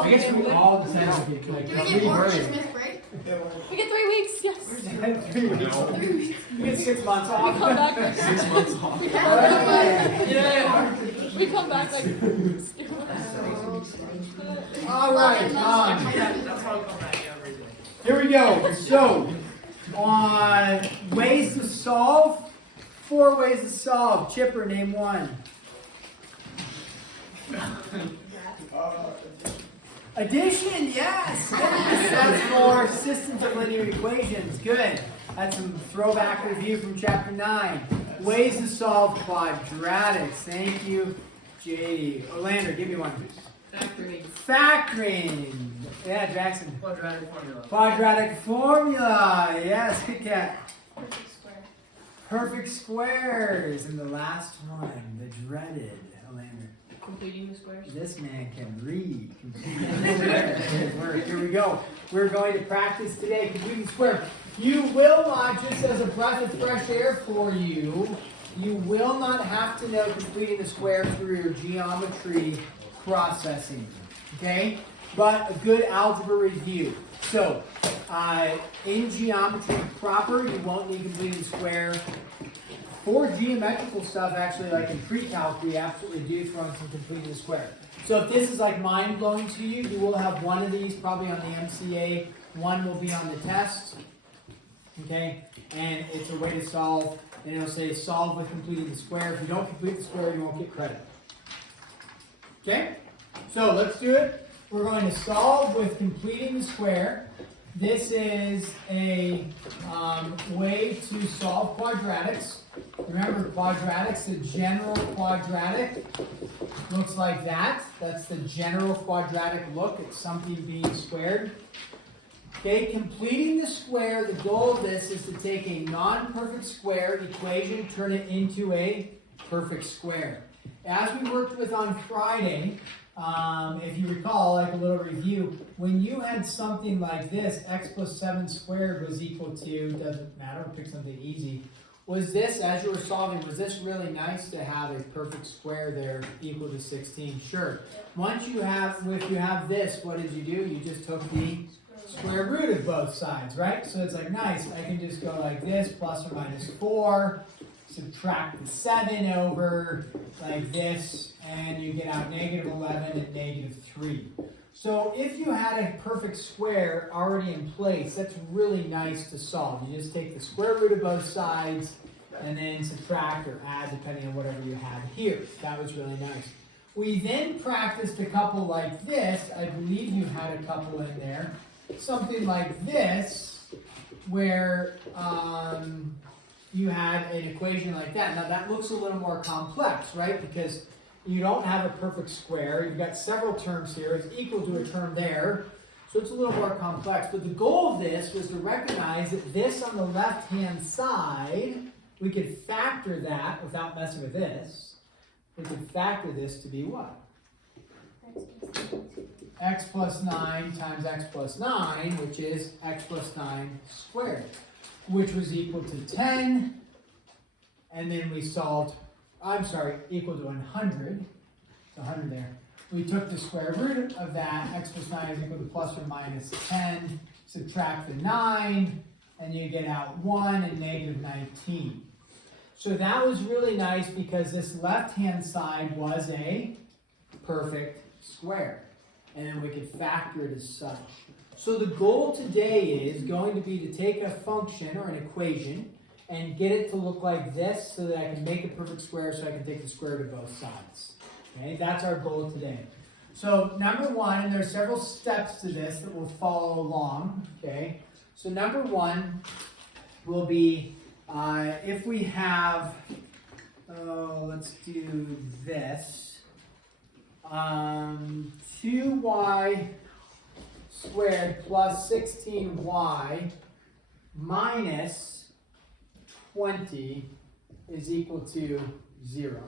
all I guess day. we all decided to get Do like we 3 get more versions. Christmas break? We get 3 weeks, yes. 3 weeks. 3 weeks. You get 6 months We off. come back like 6 months off. Yeah. we come back like All right. That's how I come back every day. Here we go. So, on ways to solve, 4 ways to solve. Chipper, name one. Addition, yes. That's for systems of linear equations. Good. That's some throwback review from chapter 9. Ways to solve quadratics. Thank you, JD. Orlando, give me one. Factoring. Factoring. Yeah, Jackson. Quadratic formula. Quadratic formula. Yes, Kit Kat. Perfect square. Perfect squares. And the last one, the dreaded. Orlando. Completing the squares. This man can read. Here we go. We're going to practice today completing square. You will not, just as a breath of fresh air for you, you will not have to know completing the square through your geometry processing. Okay? But a good algebra review. So, in geometry proper, you won't need completing the square. For geometrical stuff, actually, like in pre-calc, we absolutely do throw in some completing the square. So if this is like mind-blowing to you, you will have one of these probably on the MCA, one will be on the test, okay? And it's a way to solve, and it'll say solve with completing the square. If you don't complete the square, you won't get credit. Okay? So let's do it. We're going to solve with completing the square. This is a way to solve quadratics. Remember, quadratics, the general quadratic looks like that. That's the general quadratic look. It's something being squared. Okay, completing the square, the goal of this is to take a non-perfect square equation, turn it into a perfect square. As we worked with on Friday, if you recall, like a little review, when you had something like this, x plus 7 squared was equal to, doesn't matter, pick something easy. Was this, as you were solving, was this really nice to have a perfect square there equal to 16? Sure. Once you have, if you have this, what did you do? You just took the square root of both sides, right? So it's like, nice, I can just go like this, plus or minus 4, subtract the 7 over like this, and you get out negative 11 and negative 3. So if you had a perfect square already in place, that's really nice to solve. You just take the square root of both sides and then subtract or add depending on whatever you had here. That was really nice. We then practiced a couple like this. I believe you had a couple in there. Something like this, where you had an equation like that. Now that looks a little more complex, right? Because you don't have a perfect square. You've got several terms here. It's equal to a term there. So it's a little more complex. But the goal of this was to recognize that this on the left-hand side, we could factor that without messing with this. We could factor this to be what? X plus 9 times x plus 9, which is x plus 9 squared, which was equal to 10. And then we solved, equal to 100. So 100 there. We took the square root of that. X plus 9 is equal to plus or minus 10. Subtract the 9, and you get out 1 and negative 19. So that was really nice because this left-hand side was a perfect square. And then we could factor it as such. So the goal today is going to be to take a function or an equation and get it to look like this so that I can make a perfect square so I can take the square root of both sides. Okay, that's our goal today. So number one, and there are several steps to this that will follow along. Okay, so number one will be if we have, let's do this, 2y squared plus 16y minus 20 is equal to 0.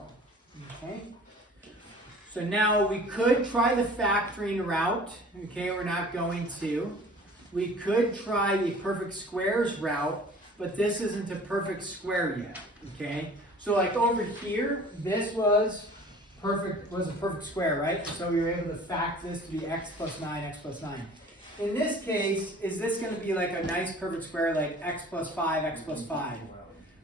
Okay? So now we could try the factoring route. Okay, we're not going to. We could try the perfect squares route, but this isn't a perfect square yet. Okay? So like over here, this was was a perfect square, right? So we were able to fact this to be x plus 9, x plus 9. In this case, is this going to be like a nice perfect square like x plus 5, x plus 5?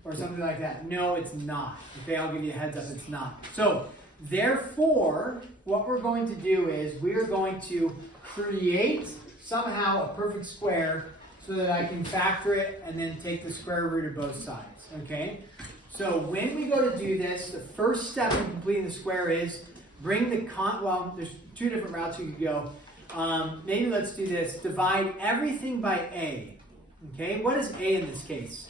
Or something like that? No, it's not. Okay, I'll give you a heads up, it's not. So, therefore, what we're going to do is we are going to create somehow a perfect square so that I can factor it and then take the square root of both sides. Okay? So when we go to do this, the first step in completing the square is bring the well, there's two different routes you could go. Maybe let's do this. Divide everything by a. Okay? What is a in this case?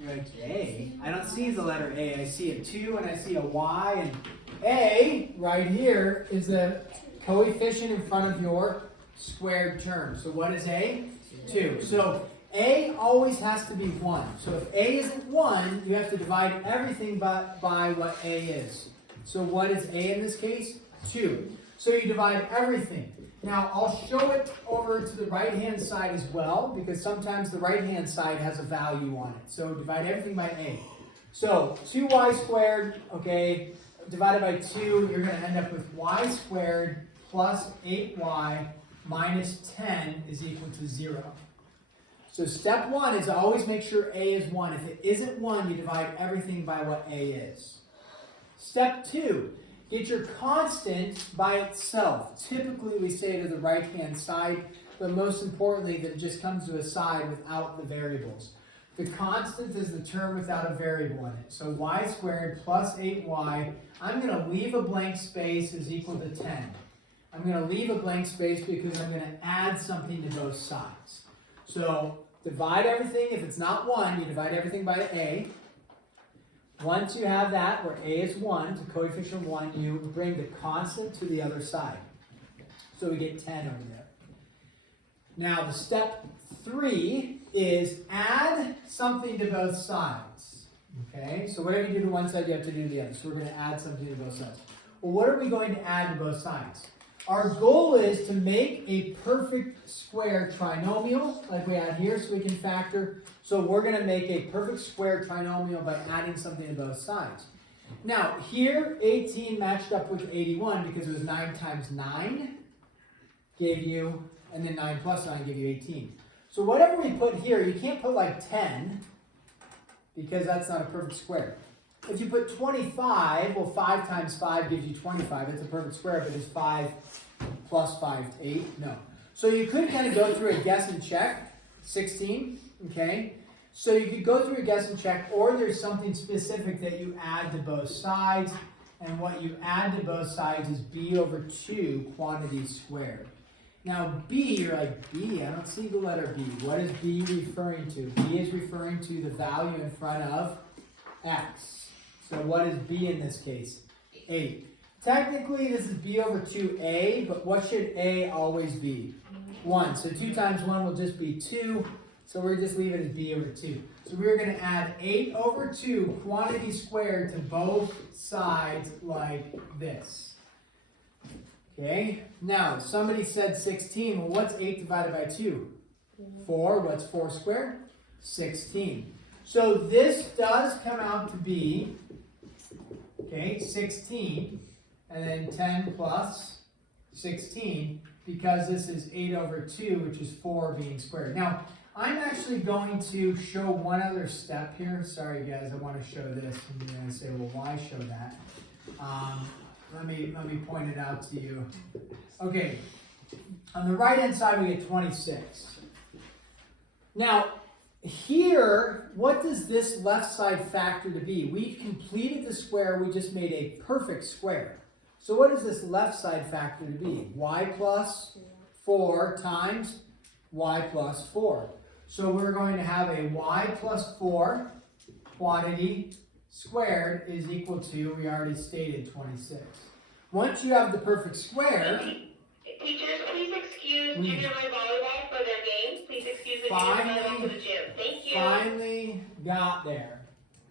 You're like, A? I don't see the letter A. I see a 2 and I see a Y. And A, right here, is the coefficient in front of your squared term. So what is A? 2. So A always has to be 1. So if A isn't 1, you have to divide everything by what A is. So what is A in this case? 2. So you divide everything. Now, I'll show it over to the right-hand side as well, because sometimes the right-hand side has a value on it. So divide everything by A. So 2y squared, okay, divided by 2, you're going to end up with y squared plus 8y minus 10 is equal to 0. So step 1 is always make sure A is 1. If it isn't 1, you divide everything by what A is. Step 2. Get your constant by itself. Typically, we say to the right-hand side, but most importantly, that it just comes to a side without the variables. The constant is the term without a variable in it. So y squared plus 8y, I'm going to leave a blank space is equal to 10. I'm going to leave a blank space because I'm going to add something to both sides. So divide everything. If it's not 1, you divide everything by a. Once you have that, where a is 1, the coefficient of 1, you bring the constant to the other side. So we get 10 over there. Now, the step 3 is add something to both sides. Okay? So whatever you do to one side, you have to do to the other. So we're going to add something to both sides. Well, what are we going to add to both sides? Our goal is to make a perfect square trinomial, like we had here, so we can factor. So we're going to make a perfect square trinomial by adding something to both sides. Now, here, 18 matched up with 81 because it was 9 times 9 gave you, and then 9 plus 9 gave you 18. So whatever we put here, you can't put like 10 because that's not a perfect square. If you put 25, well, 5 times 5 gives you 25. It's a perfect square, but is 5 plus 5 8? No. So you could kind of go through a guess and check. 16, okay? So you could go through a guess and check, or there's something specific that you add to both sides, and what you add to both sides is b over 2 quantity squared. Now b, you're like, b? I don't see the letter b. What is b referring to? B is referring to the value in front of x. So what is b in this case? 8. Technically, this is b over 2a, but what should a always be? 1. So 2 times 1 will just be 2. So we're just leave it as b over 2. So we're going to add 8 over 2 quantity squared to both sides like this. Okay? Now, somebody said 16. Well, what's 8 divided by 2? 4. What's 4 squared? 16. So this does come out to be, okay, 16. And then 10 plus 16, because this is 8 over 2, which is 4 being squared. Now, I'm actually going to show one other step here. Sorry, guys, I want to show this. And you're going to say, well, why show that? Let me point it out to you. Okay, on the right-hand side, we get 26. Now, here, what does this left side factor to be? We've completed the square. We just made a perfect square. So what does this left side factor to be? Y plus 4 times y plus 4. So we're going to have a y plus 4 quantity squared is equal to, we already stated, 26. Once you have the perfect square... Teachers, please excuse junior high volleyball for their game. Please excuse the junior high to the gym. Thank you. Finally got there.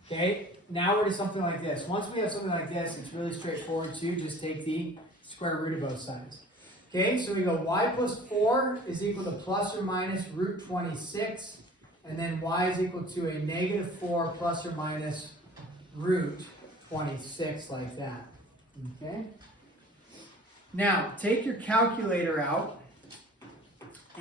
Okay, now we're to something like this. Once we have something like this, it's really straightforward too. Just take the square root of both sides. Okay, so we go y plus 4 is equal to plus or minus root 26. And then y is equal to a negative 4 plus or minus root 26 like that. Okay. Now, take your calculator out,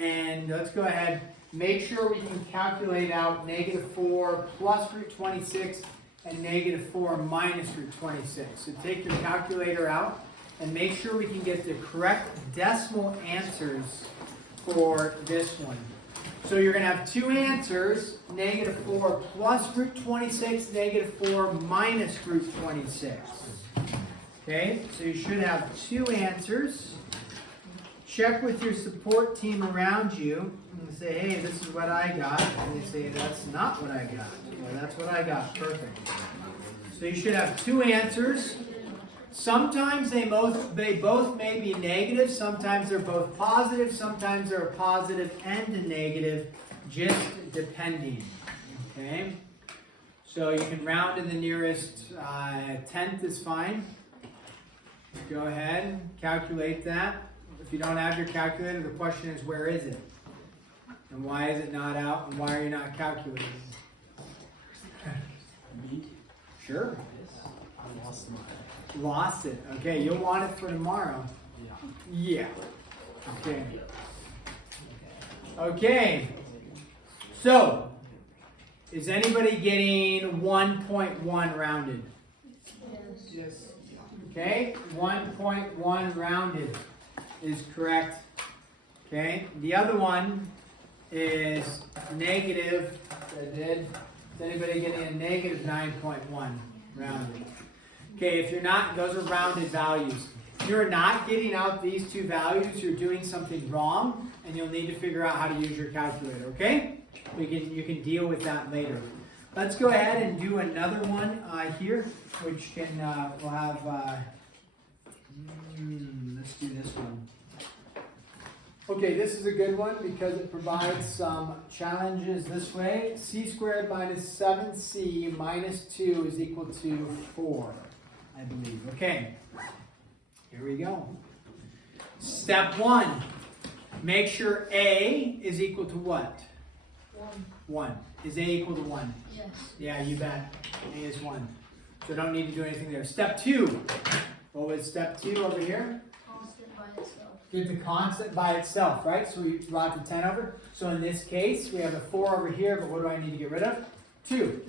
and let's go ahead. Make sure we can calculate out -4 plus root 26 and -4 minus root 26. So take your calculator out and make sure we can get the correct decimal answers for this one. So you're going to have two answers, -4 plus root 26, -4 minus root 26. Okay, so you should have two answers. Check with your support team around you and say, hey, this is what I got. And they say, that's not what I got. Well, that's what I got. Perfect. So you should have two answers. Sometimes they both may be negative. Sometimes they're both positive. Sometimes they're a positive and a negative, just depending. Okay? So you can round to the nearest tenth is fine. Go ahead, calculate that. If you don't have your calculator, the question is, where is it? And why is it not out? And why are you not calculating? Sure. I lost mine. Lost it. Okay, you'll want it for tomorrow. Yeah. Okay. Okay. So, is anybody getting 1.1 rounded? Yes. Okay, 1.1 rounded is correct. Okay, the other one is negative. Is anybody getting a negative 9.1 rounded? Okay, if you're not, those are rounded values. If you're not getting out these two values, you're doing something wrong, and you'll need to figure out how to use your calculator. Okay, you can deal with that later. Let's go ahead and do another one here, which can we'll have. Let's do this one. Okay, this is a good one because it provides some challenges this way. C squared minus 7c minus 2 is equal to 4, I believe. Okay, here we go. Step 1. Make sure A is equal to what? 1. Is A equal to 1? Yes. Yeah, you bet. A is 1. So don't need to do anything there. Step 2. What was step 2 over here? Constant by itself. Get the constant by itself, right? So we brought the 10 over. So in this case, we have a 4 over here, but what do I need to get rid of? 2.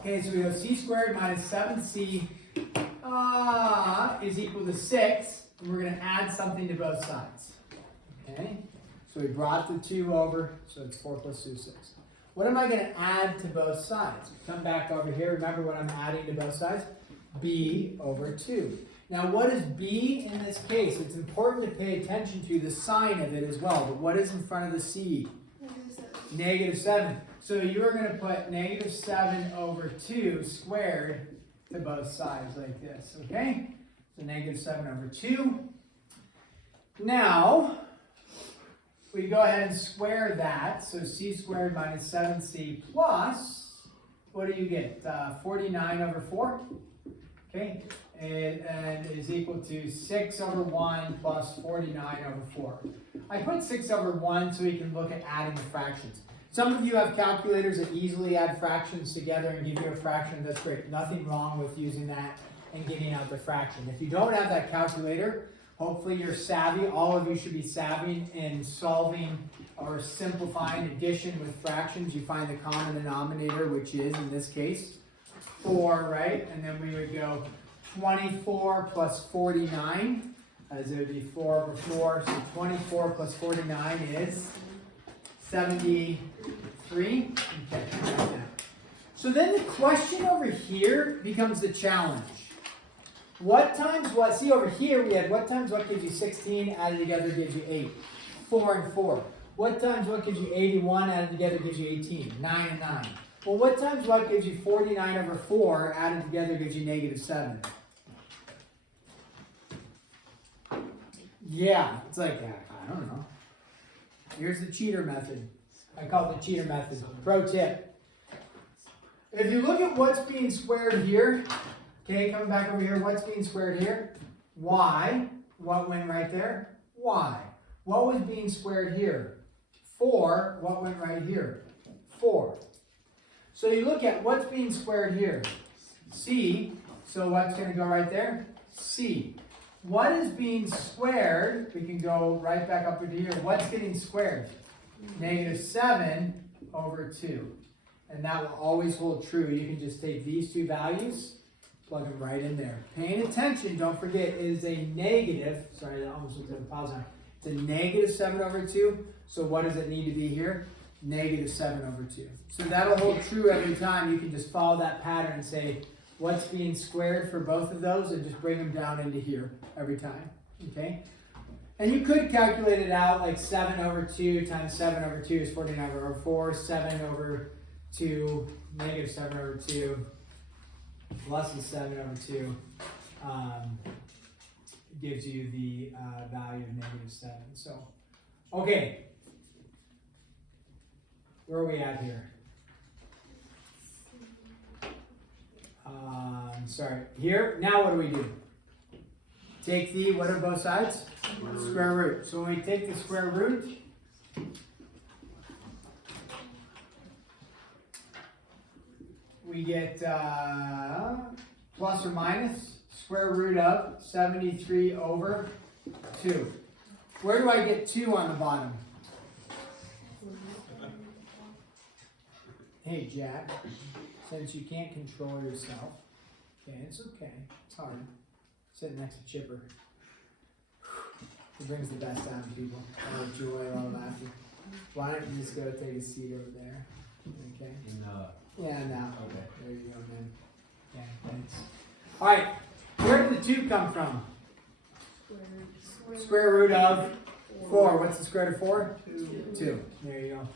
Okay, so we have c squared minus 7c is equal to 6. And we're going to add something to both sides. Okay? So we brought the 2 over, so it's 4 plus 2 is 6. What am I going to add to both sides? Come back over here. Remember what I'm adding to both sides? B over 2. Now, what is B in this case? It's important to pay attention to the sign of it as well. But what is in front of the C? -7. So you are going to put -7 over 2 squared to both sides like this. Okay? So -7 over 2. Now, we go ahead and square that. So c squared minus 7c plus, what do you get? 49 over 4. Okay? And is equal to 6 over 1 plus 49 over 4. I put 6 over 1 so we can look at adding the fractions. Some of you have calculators that easily add fractions together and give you a fraction. That's great. Nothing wrong with using that and getting out the fraction. If you don't have that calculator, hopefully you're savvy. All of you should be savvy in solving or simplifying addition with fractions. You find the common denominator, which is, in this case, 4, right? And then we would go 24 plus 49, as it would be 4 over 4. So 24 plus 49 is 73. Okay. So then the question over here becomes the challenge. What times what? See over here we had what times what gives you 16 added together gives you 8. 4 and 4. What times what gives you 81 added together gives you 18. 9 and 9. Well, what times what gives you 49 over 4 added together gives you -7? Yeah, it's like, I don't know. Here's the cheater method. I call it the cheater method. Pro tip. If you look at what's being squared here, okay, coming back over here, what's being squared here? Y. What went right there? Y. What was being squared here? 4. What went right here? 4. So you look at what's being squared here. C. So what's going to go right there? C. What is being squared? We can go right back up into here. What's getting squared? Negative 7 over 2. And that will always hold true. You can just take these two values, plug them right in there. Paying attention, don't forget, it is a negative. Sorry, that almost looked like a pause on. It's a negative 7 over 2. So what does it need to be here? Negative 7 over 2. So that'll hold true every time. You can just follow that pattern and say, what's being squared for both of those, and just bring them down into here every time. Okay? And you could calculate it out like 7 over 2 times 7 over 2 is 49 over 4. 7 over 2, negative 7 over 2, plus the 7 over 2 gives you the value of negative 7. So, okay. Where are we at here? Sorry. Here, now what do we do? Take the, what are both sides? Square root. So when we take the square root, we get plus or minus square root of 73 over 2. Where do I get 2 on the bottom? Hey, Jack, since you can't control yourself, okay, it's okay, it's hard. Sitting next to Chipper. He brings the best out of people. A lot of joy, a lot of laughter. Why don't you just go take a seat over there? Okay? Yeah, now. Okay. There you go, man. Okay, thanks. All right, where did the 2 come from? Square root of 4. What's the square root of 4? 2. There you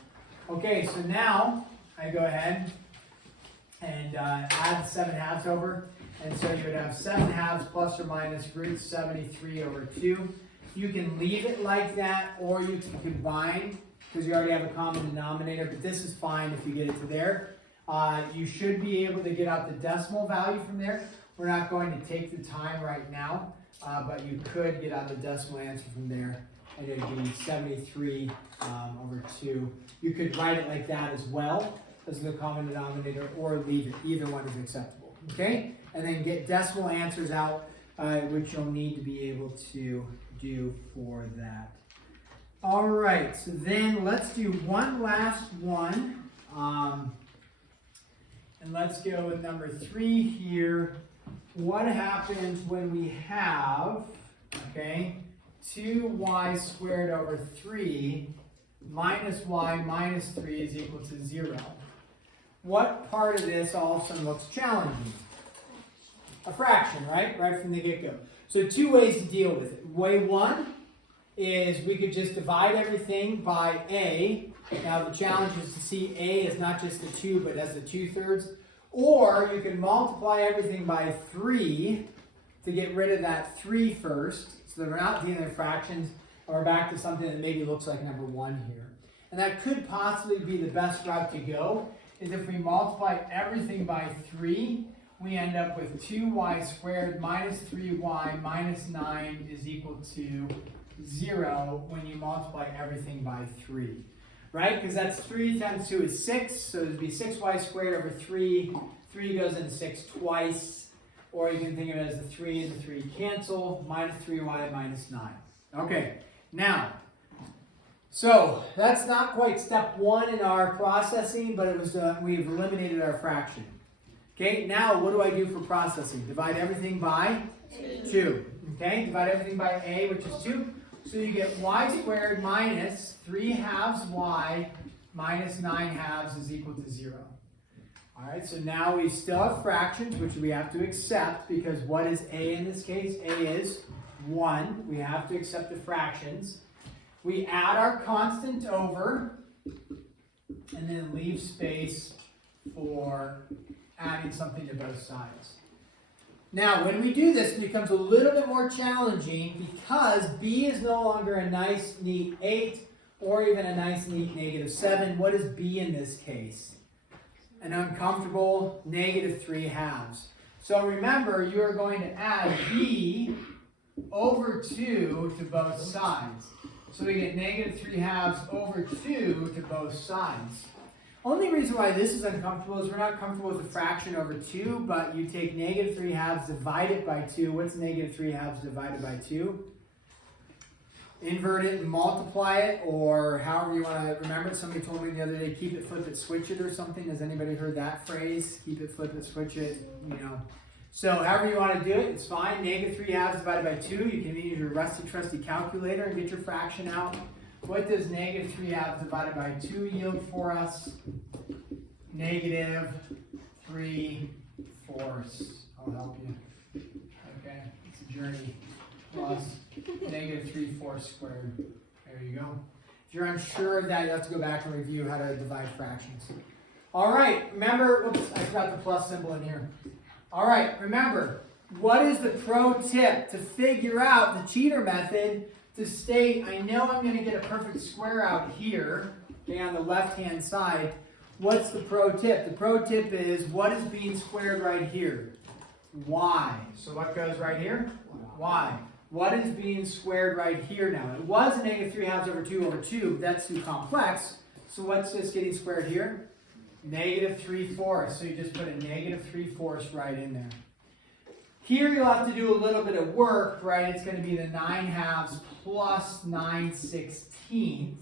go. Okay, so now I go ahead and add 7 halves over. And so you would have 7 halves plus or minus root 73 over 2. You can leave it like that, or you can combine, because you already have a common denominator, but this is fine if you get it to there. You should be able to get out the decimal value from there. We're not going to take the time right now, but you could get out the decimal answer from there, and it would be 73 over 2. You could write it like that as well, as the common denominator, or leave it. Either one is acceptable, okay? And then get decimal answers out, which you'll need to be able to do for that. All right, so then let's do one last one. And let's go with number 3 here. What happens when we have, okay, 2y squared over 3 minus y minus 3 is equal to 0? What part of this also looks challenging? A fraction, right? Right from the get-go. So 2 ways to deal with it. Way 1 is we could just divide everything by a. Now the challenge is to see a is not just the 2, but as the 2/3. Or you can multiply everything by 3 to get rid of that 3 first. So that we're not dealing with fractions, and we're back to something that maybe looks like number 1 here. And that could possibly be the best route to go, is if we multiply everything by 3, we end up with 2y squared minus 3y minus 9 is equal to 0 when you multiply everything by 3. Right? Because that's 3 times 2 is 6, so it would be 6y squared over 3. 3 goes into 6 twice. Or you can think of it as the 3 and the 3 cancel, minus 3y minus 9. Okay, now, so that's not quite step 1 in our processing, but it was we've eliminated our fraction. Okay, now what do I do for processing? Divide everything by 2. Okay, divide everything by a, which is 2. So you get y squared minus 3 halves y minus 9 halves is equal to 0. All right, so now we still have fractions, which we have to accept, because what is a in this case? A is 1. We have to accept the fractions. We add our constant over, and then leave space for adding something to both sides. Now, when we do this, it becomes a little bit more challenging because b is no longer a nice, neat 8 or even a nice, neat -7. What is b in this case? An uncomfortable -3 halves. So remember, you are going to add b over 2 to both sides. So we get -3 halves over 2 to both sides. Only reason why this is uncomfortable is we're not comfortable with a fraction over 2, but you take negative 3 halves, divide it by 2. What's negative 3 halves divided by 2? Invert it and multiply it, or however you want to remember it. Somebody told me the other day, keep it, flip it, switch it or something. Has anybody heard that phrase? Keep it, flip it, switch it, you know. So however you want to do it, it's fine. Negative 3 halves divided by 2. You can use your rusty trusty calculator and get your fraction out. What does negative 3 halves divided by 2 yield for us? Negative 3/4. I'll help you. Okay, it's a journey. Plus negative 3/4 squared. There you go. If you're unsure of that, you have to go back and review how to divide fractions. All right, remember, oops, I forgot the plus symbol in here. All right, remember, what is the pro tip to figure out the cheater method to state, I know I'm going to get a perfect square out here, okay, on the left-hand side. What's the pro tip? The pro tip is, what is being squared right here? Y. So what goes right here? Y. What is being squared right here now? It was a negative 3 halves over 2 over 2, but that's too complex. So what's this getting squared here? Negative 3/4. So you just put a negative 3/4 right in there. Here you'll have to do a little bit of work, right? It's going to be the 9 halves plus 9/16.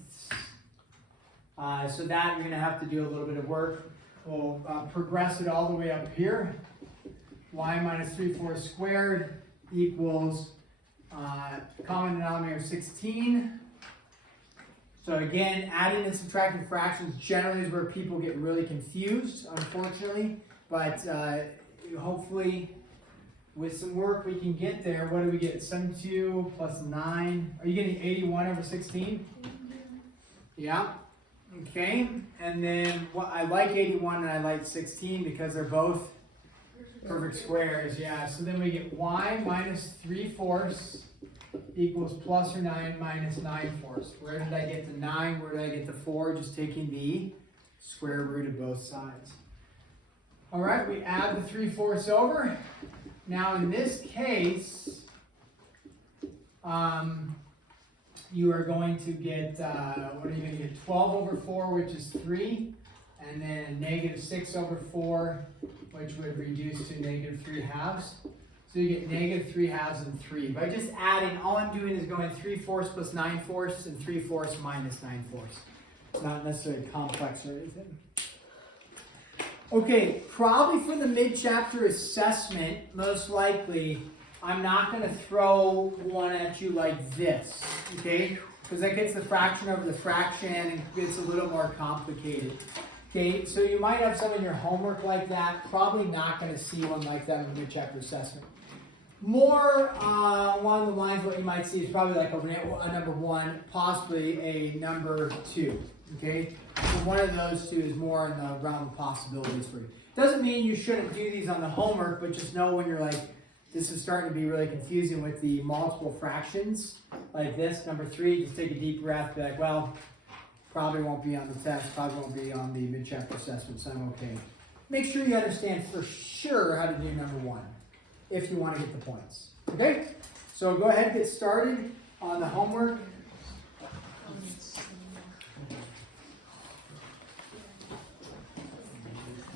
So that you're going to have to do a little bit of work. We'll progress it all the way up here. Y minus 3/4 squared equals common denominator of 16. So again, adding and subtracting fractions generally is where people get really confused, unfortunately. But hopefully, with some work, we can get there. What do we get? 72 plus 9. Are you getting 81 over 16? Yeah. Okay. And then I like 81 and I like 16 because they're both perfect squares. Yeah. So then we get y minus 3/4 equals plus or 9 minus 9/4. Where did I get the 9? Where did I get the 4? Just taking the square root of both sides. All right, we add the 3/4 over. Now in this case, you are going to get, what are you going to get? 12 over 4, which is 3. And then negative 6 over 4, which would reduce to negative 3 halves. So you get negative 3 halves and 3. By just adding, all I'm doing is going 3/4 plus 9/4 and 3/4 minus 9/4. It's not necessarily complex or anything. Okay, probably for the mid-chapter assessment, most likely, I'm not going to throw one at you like this, okay? Because that gets the fraction over the fraction and gets a little more complicated. Okay, so you might have some in your homework like that. Probably not going to see one like that in the mid-chapter assessment. More along the lines of what you might see is probably like a number 1, possibly a number 2. Okay, so one of those two is more in the realm of possibilities for you. Doesn't mean you shouldn't do these on the homework, but just know when you're like, this is starting to be really confusing with the multiple fractions, like this, number 3, just take a deep breath, be like, well, probably won't be on the test, probably won't be on the mid-chapter assessment, so I'm okay. Make sure you understand for sure how to do number 1, if you want to get the points. Okay, so go ahead and get started on the homework.